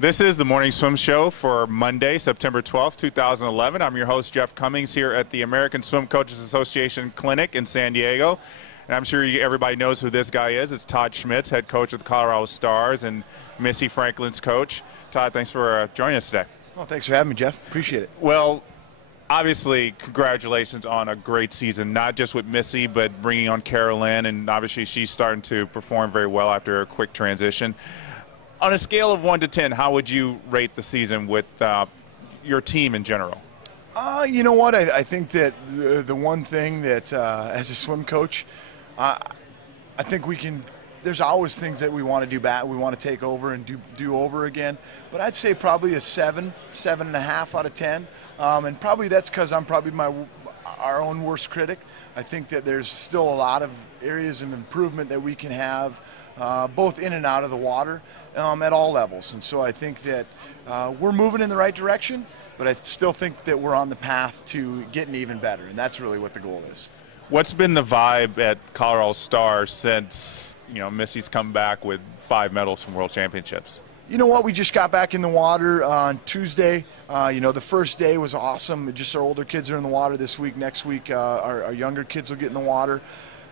This is the Morning Swim Show for Monday, September 12th, 2011. I'm your host, Jeff Cummings, here at the American Swim Coaches Association Clinic in San Diego. And I'm sure everybody knows who this guy is. It's Todd Schmitz, head coach of the Colorado Stars and Missy Franklin's coach. Todd, thanks for joining us today. Well, thanks for having me, Jeff. Appreciate it. Well, obviously, congratulations on a great season, not just with Missy, but bringing on Carolyn, and obviously she's starting to perform very well after a quick transition. On a scale of 1 to 10, how would you rate the season with your team in general? You know what? I think that the one thing that, as a swim coach, I think we can. There's always things that we want to do back, we want to take over and do over again. But I'd say probably a 7, 7.5 out of 10. And probably that's because I'm probably our own worst critic. I think that there's still a lot of areas of improvement that we can have, both in and out of the water, at all levels. And so I think that we're moving in the right direction, but I still think that we're on the path to getting even better, and that's really what the goal is. What's been the vibe at Colorado Stars since, Missy's come back with 5 medals from World Championships? You know what? We just got back in the water on Tuesday. The first day was awesome. Just our older kids are in the water this week. Next week, our younger kids will get in the water.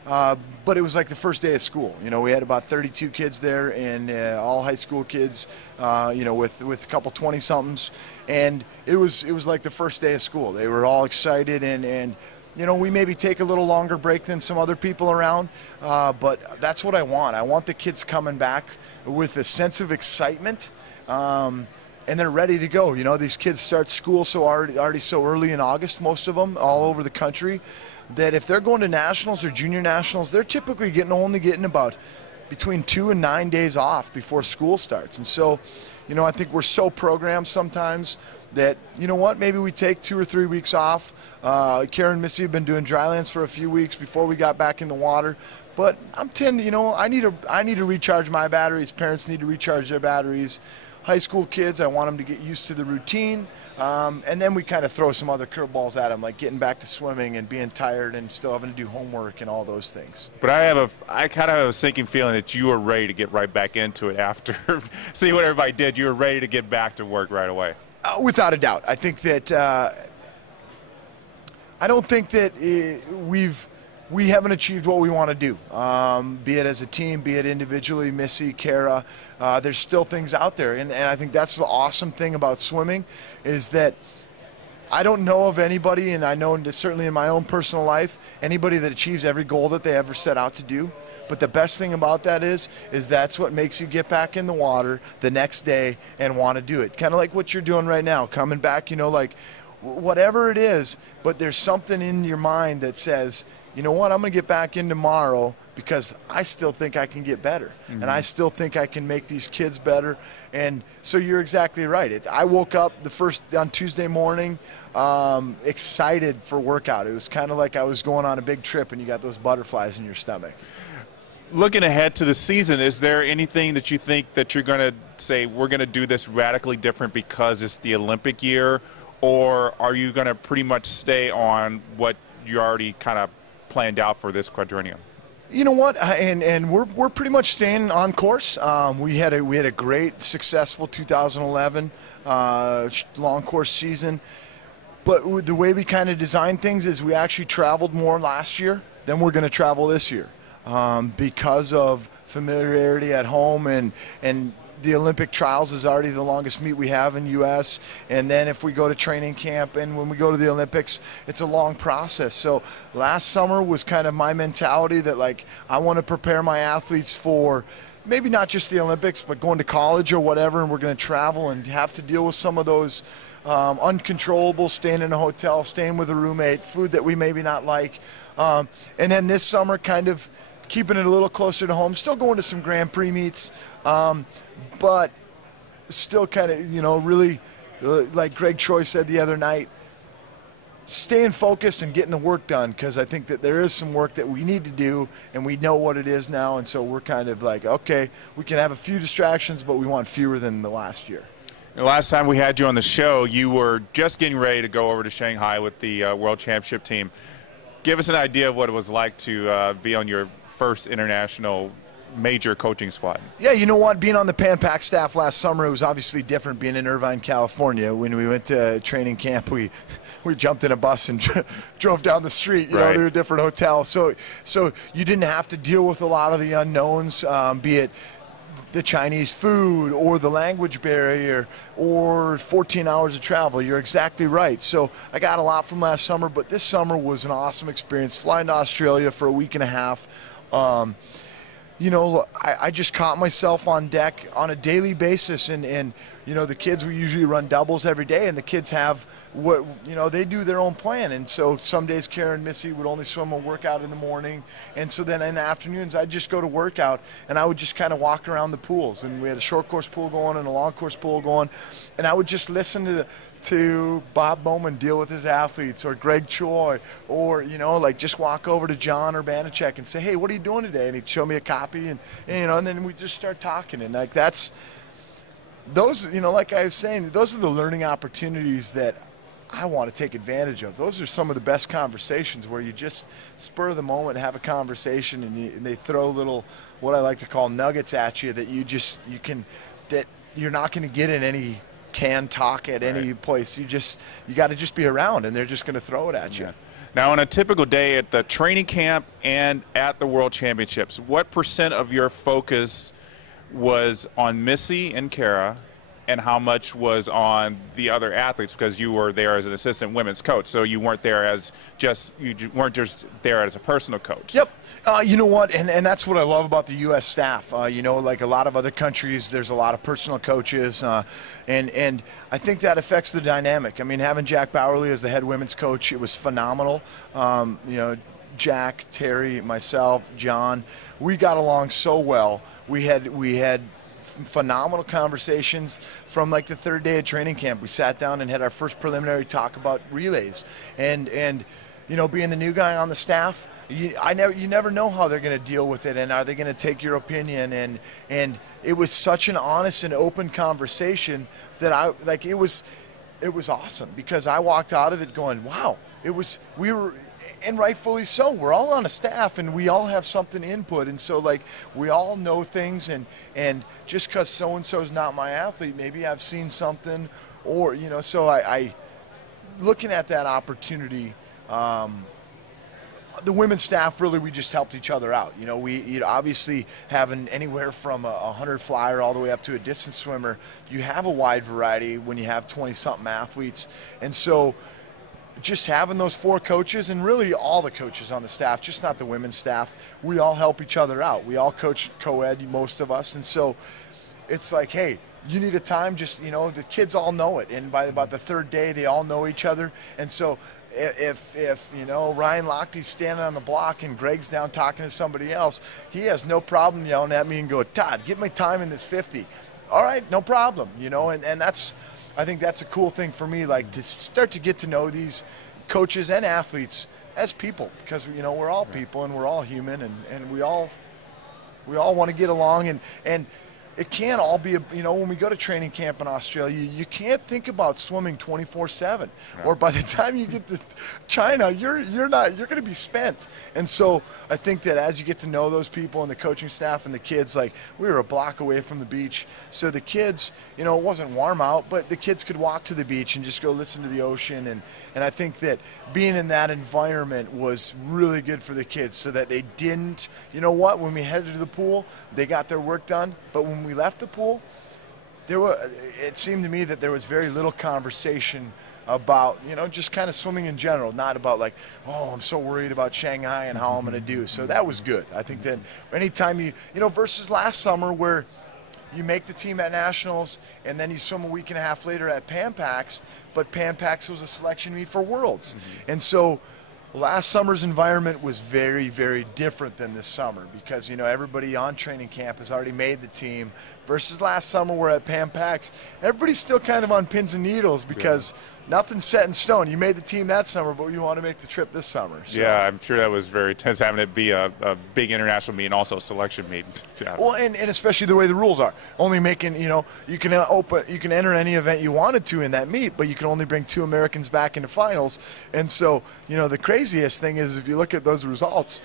But it was like the first day of school. We had about 32 kids there, and all high school kids, with a couple 20-somethings. And it was like the first day of school. They were all excited, and we maybe take a little longer break than some other people around, but that's what I want. I want the kids coming back with a sense of excitement, and they're ready to go. These kids start school already so early in August, most of them, all over the country, that if they're going to nationals or junior nationals, they're typically only getting about between 2 and 9 days off before school starts. And so, I think we're so programmed sometimes that, maybe we take 2 or 3 weeks off. Karen and Missy have been doing drylands for a few weeks before we got back in the water. But I need to recharge my batteries. Parents need to recharge their batteries. High school kids, I want them to get used to the routine. And then we kind of throw some other curveballs at them, like getting back to swimming and being tired and still having to do homework and all those things. But I kind of have a sinking feeling that you were ready to get right back into it after seeing what everybody did. You were ready to get back to work right away. Without a doubt. I think that I don't think that we haven't achieved what we want to do, be it as a team, be it individually, Missy, Kara. There's still things out there, and I think that's the awesome thing about swimming is that I don't know of anybody, and I know certainly in my own personal life, anybody that achieves every goal that they ever set out to do. But the best thing about that is that's what makes you get back in the water the next day and want to do it. Kind of like what you're doing right now, coming back, like whatever it is, but there's something in your mind that says, you know what, I'm going to get back in tomorrow because I still think I can get better. Mm-hmm. And I still think I can make these kids better. And so you're exactly right. I woke up on Tuesday morning excited for workout. It was kind of like I was going on a big trip and you got those butterflies in your stomach. Looking ahead to the season, is there anything that you think that you're going to say, we're going to do this radically different because it's the Olympic year, or are you going to pretty much stay on what you already kind of planned out for this quadrennium? You know what, and we're pretty much staying on course. We had a great, successful 2011 long course season, but the way we kind of designed things is we actually traveled more last year than we're going to travel this year. Because of familiarity at home, and the Olympic trials is already the longest meet we have in the U.S. And then if we go to training camp and when we go to the Olympics, it's a long process. So last summer was kind of my mentality that, like, I want to prepare my athletes for maybe not just the Olympics, but going to college or whatever, and we're going to travel and have to deal with some of those uncontrollable, staying in a hotel, staying with a roommate, food that we maybe not like. And then this summer kind of keeping it a little closer to home, still going to some Grand Prix meets, but still kind of, really, like Greg Troy said the other night, staying focused and getting the work done, because I think that there is some work that we need to do, and we know what it is now, and so we're kind of like, okay, we can have a few distractions, but we want fewer than the last year. The last time we had you on the show, you were just getting ready to go over to Shanghai with the World Championship team. Give us an idea of what it was like to be on your first international major coaching squad? Yeah, you know what? Being on the Pan Pac staff last summer, it was obviously different being in Irvine, California. When we went to training camp, we jumped in a bus and drove down the street, you know, to a different hotel. So you didn't have to deal with a lot of the unknowns, be it the Chinese food or the language barrier or 14 hours of travel. You're exactly right. So I got a lot from last summer, but this summer was an awesome experience. Flying to Australia for a week and a half. You know, I just caught myself on deck on a daily basis, and you know, the kids, we usually run doubles every day, and the kids have what, you know, they do their own plan. And so some days Karen and Missy would only swim or work out in the morning, and so then in the afternoons I'd just go to workout, and I would just kind of walk around the pools. And we had a short course pool going and a long course pool going, and I would just listen to Bob Bowman deal with his athletes, or Greg Choi, or, you know, like just walk over to John or Banachek and say, hey, what are you doing today? And he'd show me a copy, and you know, and then we just start talking. And like those, you know, like I was saying, those are the learning opportunities that I want to take advantage of. Those are some of the best conversations, where you just spur of the moment, have a conversation, and they throw little, what I like to call nuggets at you that that you're not going to get in any can talk at any place. You got to just be around, and they're just going to throw it at you. Now, on a typical day at the training camp and at the World Championships, what % of your focus was on Missy and Kara, and how much was on the other athletes, because you were there as an assistant women's coach, so you weren't there as you weren't just there as a personal coach? Yep. You know what, and that's what I love about the U.S. staff. You know, like a lot of other countries, there's a lot of personal coaches, and I think that affects the dynamic. I mean, having Jack Bowerly as the head women's coach, it was phenomenal. You know, Jack, Terry, myself, John, we got along so well. We had phenomenal conversations from like the third day of training camp. We sat down and had our first preliminary talk about relays, and you know, being the new guy on the staff, you never know how they're going to deal with it, and are they going to take your opinion, and it was such an honest and open conversation that it was awesome, because I walked out of it going, wow, we were, and rightfully so, we're all on a staff and we all have something input, and so like we all know things, and just because so-and-so's not my athlete, maybe I've seen something, or, you know, so I looking at that opportunity, the women's staff, really, we just helped each other out. You know, we obviously having anywhere from a 100 flyer all the way up to a distance swimmer, you have a wide variety when you have 20-something athletes. And so just having those 4 coaches, and really all the coaches on the staff, just not the women's staff, we all help each other out. We all coach co-ed, most of us. And so it's like, hey, you need a time, just, you know, the kids all know it. And by about the third day, they all know each other. And so if you know, Ryan Lochtey's standing on the block and Greg's down talking to somebody else, he has no problem yelling at me and go, Todd, get my time in this 50. All right, no problem, you know, and that's, I think that's a cool thing for me, like to start to get to know these coaches and athletes as people, because, you know, we're all people and we're all human, and we all want to get along, and it can't all be, you know, when we go to training camp in Australia, you can't think about swimming 24/7. Or by the time you get to China, you're going to be spent. And so I think that as you get to know those people and the coaching staff and the kids, like we were a block away from the beach. So the kids, you know, it wasn't warm out, but the kids could walk to the beach and just go listen to the ocean. And I think that being in that environment was really good for the kids, so that they didn't, you know what, when we headed to the pool, they got their work done. But when we left the pool, it seemed to me that there was very little conversation about, you know, just kind of swimming in general, not about like, oh, I'm so worried about Shanghai and how I'm going to do. So that was good. I think that anytime you know, versus last summer where you make the team at Nationals and then you swim a week and a half later at Pan Pacs, but Pan Pacs was a selection meet for Worlds. And so last summer's environment was very, very different than this summer, because, you know, everybody on training camp has already made the team, versus last summer we're at Pan Pacs. Everybody's still kind of on pins and needles, because nothing's set in stone. You made the team that summer, but you want to make the trip this summer. So. Yeah, I'm sure that was very tense, having it be a big international meet and also a selection meet. Yeah. Well, and especially the way the rules are. Only making, you know, you can enter any event you wanted to in that meet, but you can only bring 2 Americans back into finals. And so, you know, the craziest thing is, if you look at those results,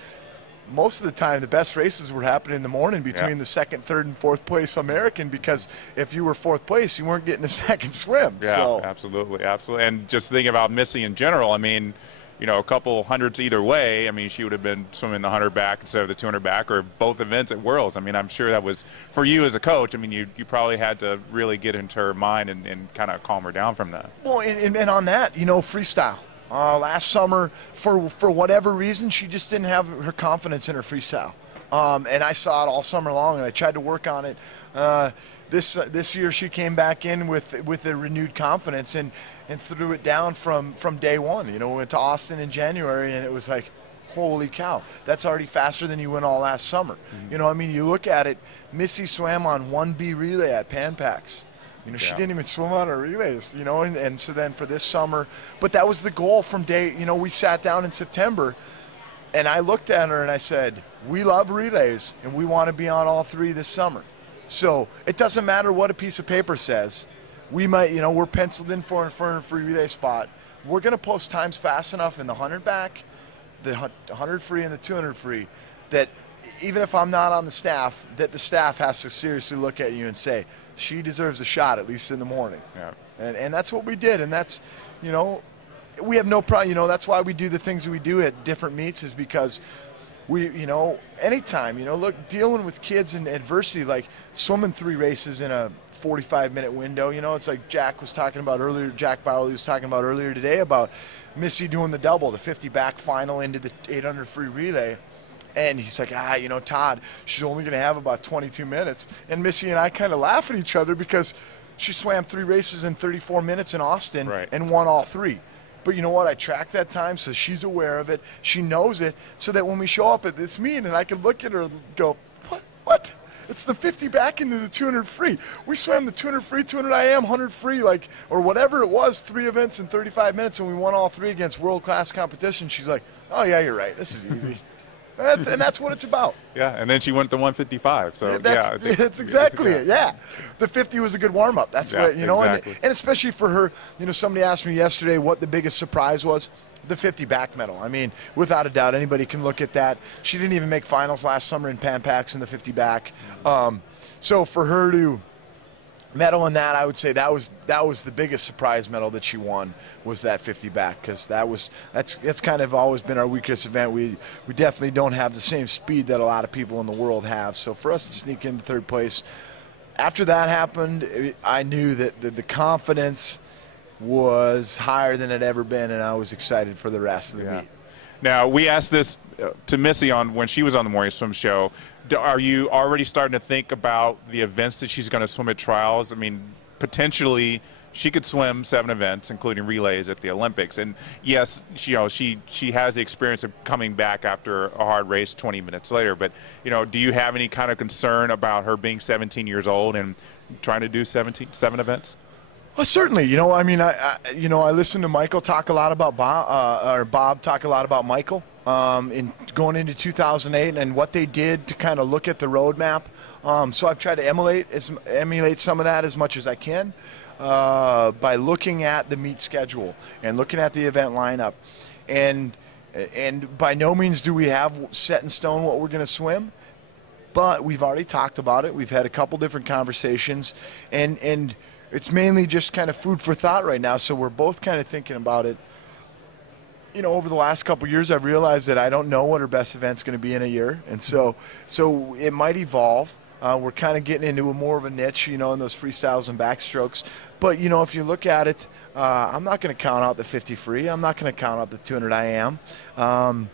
most of the time the best races were happening in the morning between the second, third, and fourth place American, because if you were fourth place, you weren't getting a second swim. Yeah, so. absolutely. And just thinking about Missy in general, I mean, you know, a couple hundreds either way. I mean, she would have been swimming the 100 back instead of the 200 back, or both events at Worlds. I mean, I'm sure that was, for you as a coach, I mean, you probably had to really get into her mind and kind of calm her down from that. Well, and on that, you know, freestyle. Last summer, for whatever reason, she just didn't have her confidence in her freestyle. And I saw it all summer long, and I tried to work on it. This year she came back in with a renewed confidence and threw it down from day one. You know, we went to Austin in January, and it was like, holy cow, that's already faster than you went all last summer. You know, I mean, you look at it, Missy swam on 1B relay at Pan Pacs. You know, she didn't even swim on her relays, you know, and so then for this summer, but that was the goal from day, you know, we sat down in September, and I looked at her and I said, we love relays, and we want to be on all three this summer. So it doesn't matter what a piece of paper says. We might, you know, we're penciled in for a free relay spot. We're going to post times fast enough in the 100 back, the 100 free, and the 200 free that even if I'm not on the staff, that the staff has to seriously look at you and say, she deserves a shot, at least in the morning. Yeah. And that's what we did. And that's, you know, we have no problem. You know, that's why we do the things that we do at different meets, is because we, you know, anytime, you know, look, dealing with kids in adversity, like swimming 3 races in a 45-minute window, you know, it's like Jack was talking about earlier, Jack Bowerly was talking about earlier today about Missy doing the double, the 50 back final into the 800 free relay. And he's like, you know, Todd, she's only going to have about 22 minutes. And Missy and I kind of laugh at each other because she swam 3 races in 34 minutes in Austin and won all 3. But you know what? I tracked that time, so she's aware of it. She knows it, so that when we show up at this meet, and I can look at her and go, what? It's the 50 back into the 200 free. We swam the 200 free, 200 IM, 100 free, like, or whatever it was, 3 events in 35 minutes, and we won all 3 against world-class competition. She's like, oh, yeah, you're right. This is easy. And that's what it's about. Yeah, and then she went to 155. So that's exactly it. Yeah, the 50 was a good warm up. That's what, you know, exactly. and especially for her. You know, somebody asked me yesterday what the biggest surprise was. The 50 back medal. I mean, without a doubt, anybody can look at that. She didn't even make finals last summer in Pan Pacs in the 50 back. So for her to medal in that, I would say that was the biggest surprise medal that she won, was that 50 back, because that's kind of always been our weakest event. We definitely don't have the same speed that a lot of people in the world have. So for us to sneak into 3rd place, after that happened, I knew that the confidence was higher than it had ever been, and I was excited for the rest of the meet. Now, we asked this to Missy when she was on the Morning Swim show. Are you already starting to think about the events that she's going to swim at trials? I mean, potentially she could swim 7 events, including relays, at the Olympics. And yes, she has the experience of coming back after a hard race 20 minutes later. But, you know, do you have any kind of concern about her being 17 years old and trying to do 7 events? Well, certainly. You know, I mean, I listened to Michael talk a lot about Bob talk a lot about Michael in going into 2008 and what they did to kind of look at the roadmap. So I've tried to emulate some of that as much as I can by looking at the meet schedule and looking at the event lineup. And by no means do we have set in stone what we're going to swim, but we've already talked about it. We've had a couple different conversations, and it's mainly just kind of food for thought right now. So we're both kind of thinking about it. You know, over the last couple of years, I've realized that I don't know what her best event's going to be in a year, and so it might evolve. We're kind of getting into more of a niche, you know, in those freestyles and backstrokes. But, you know, if you look at it, I'm not going to count out the 50 free. I'm not going to count out the 200 IM.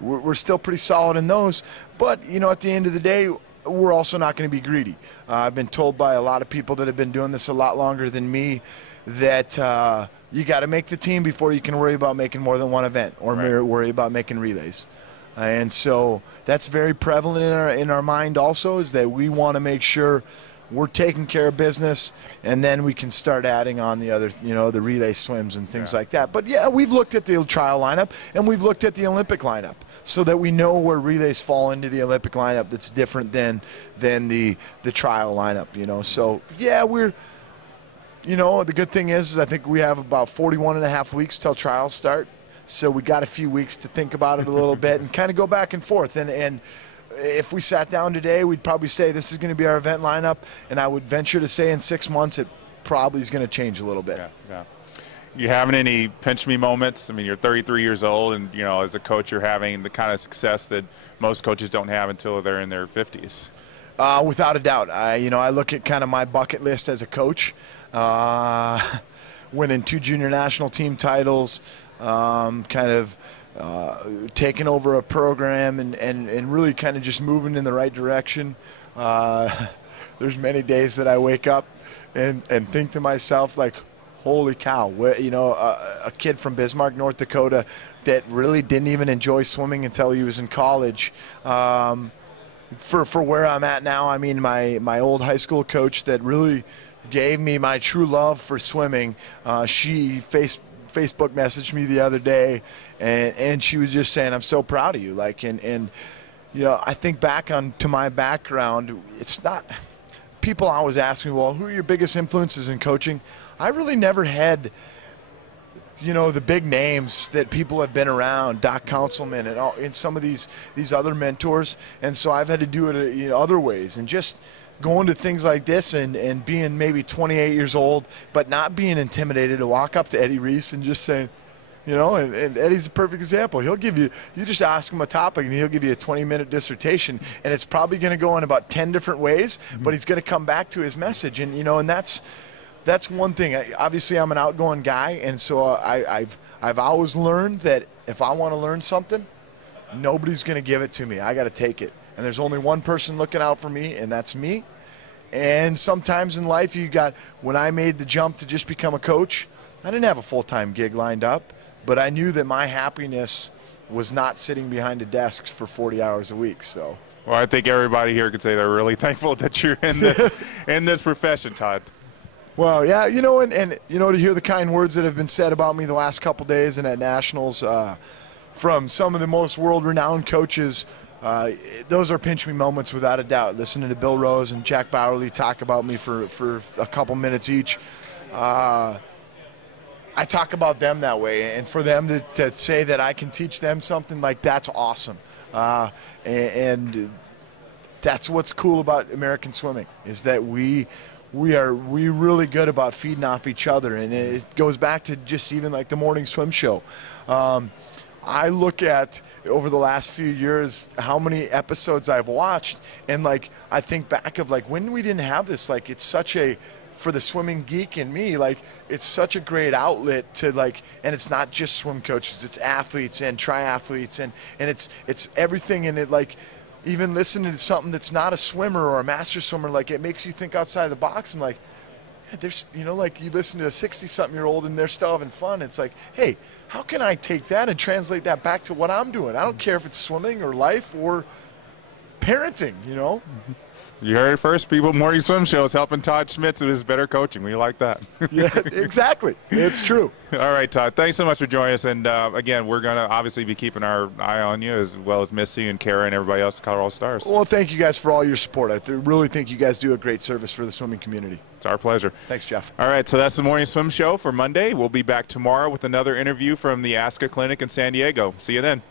We're still pretty solid in those. But, you know, at the end of the day, we're also not going to be greedy. I've been told by a lot of people that have been doing this a lot longer than me that you got to make the team before you can worry about making more than one event or worry about making relays. And so that's very prevalent in our mind also, is that we want to make sure we're taking care of business, and then we can start adding on the other, you know, the relay swims and things like that. But yeah, we've looked at the trial lineup and we've looked at the Olympic lineup so that we know where relays fall into the Olympic lineup that's different than the trial lineup, you know. So yeah, you know, the good thing is I think we have about 41 and a half weeks till trials start. So we got a few weeks to think about it a little bit and kind of go back and forth. And if we sat down today, we'd probably say this is going to be our event lineup, and I would venture to say in 6 months it probably is going to change a little bit. Yeah. You having any pinch me moments? I mean, you're 33 years old, and as a coach, you're having the kind of success that most coaches don't have until they're in their 50s. Without a doubt. I look at kind of my bucket list as a coach. Winning 2 junior national team titles, taking over a program and really kind of just moving in the right direction. There's many days that I wake up and think to myself, like, holy cow, a kid from Bismarck, North Dakota that really didn't even enjoy swimming until he was in college. For where I'm at now, I mean, my old high school coach that really gave me my true love for swimming, she Facebook messaged me the other day, and she was just saying, I'm so proud of you. I think back to my background, it's not, people always ask me, well, who are your biggest influences in coaching? I really never had, the big names that people have been around, Doc Councilman and some of these other mentors. And so I've had to do it other ways, and just going to things like this and being maybe 28 years old, but not being intimidated to walk up to Eddie Reese and just saying, and Eddie's a perfect example. He'll give you just ask him a topic and he'll give you a 20-minute dissertation, and it's probably going to go in about 10 different ways, but he's going to come back to his message. And, and that's one thing. Obviously, I'm an outgoing guy, and so I've always learned that if I want to learn something, nobody's going to give it to me. I got to take it. And there's only one person looking out for me, and that's me. And sometimes in life, when I made the jump to just become a coach, I didn't have a full-time gig lined up, but I knew that my happiness was not sitting behind a desk for 40 hours a week. So. Well, I think everybody here could say they're really thankful that you're in this profession, Todd. Well, yeah, and to hear the kind words that have been said about me the last couple days and at Nationals from some of the most world-renowned coaches, those are pinch me moments without a doubt. Listening to Bill Rose and Jack Bowerly talk about me for a couple minutes each, I talk about them that way, and for them to say that I can teach them something, like, that's awesome. And that's what's cool about American swimming, is that we're really good about feeding off each other, and it goes back to just even like the morning swim show. I look at over the last few years how many episodes I've watched, and I think back of when we didn't have this, it's such a, for the swimming geek in me, it's such a great outlet to and it's not just swim coaches, it's athletes and triathletes and it's everything in it, even listening to something that's not a swimmer or a master swimmer, it makes you think outside the box, and there's, you listen to a 60-something-year-old and they're still having fun. It's hey, how can I take that and translate that back to what I'm doing? I don't care if it's swimming or life or parenting, You heard it first, people. Morning swim shows helping Todd Schmitz with his better coaching. We like that. Yeah, exactly. It's true. All right, Todd. Thanks so much for joining us. And again, we're going to obviously be keeping our eye on you, as well as Missy and Kara and everybody else at Colorado Stars. Well, thank you guys for all your support. I really think you guys do a great service for the swimming community. It's our pleasure. Thanks, Jeff. All right, so that's the Morning Swim Show for Monday. We'll be back tomorrow with another interview from the ASCA Clinic in San Diego. See you then.